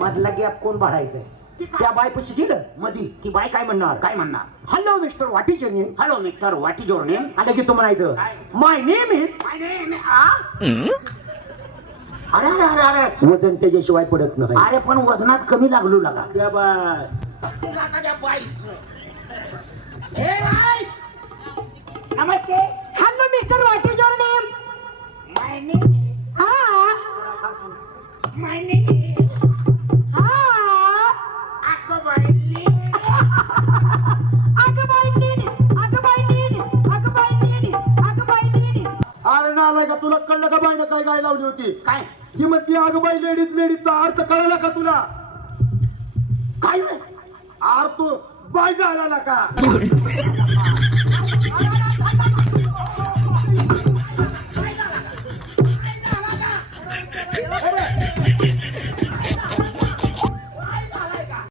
मधला गॅप कोण भरायचंय? त्या बायपाशी गेलं मधी, ती बाय काय म्हणणार? काय म्हणणार? Hello mister what is your name? Hello mister what is your name? आलं की तू म्हणायचं काय? माय नेम इज. अरे अरे अरे अरे वजन त्याच्याशिवाय पडत नाही. अरे पण वजनात कमी लागलो लागा. त्या बाय नमस्ते. Hello mister what is your name? My name हा माय नेम हा अगं बाई. अगं बाई नीड, अगं बाई नीड, अगं बाई नीड, अगं बाई नीड. अरे ना आलाय का? तुला कळलं का बाईनं काय गाय लावली होती? काय ती म्हणती अगं बाई लेडीजचा अर्थ कळाला का तुला? काय रे? आर तू बाय झाला का?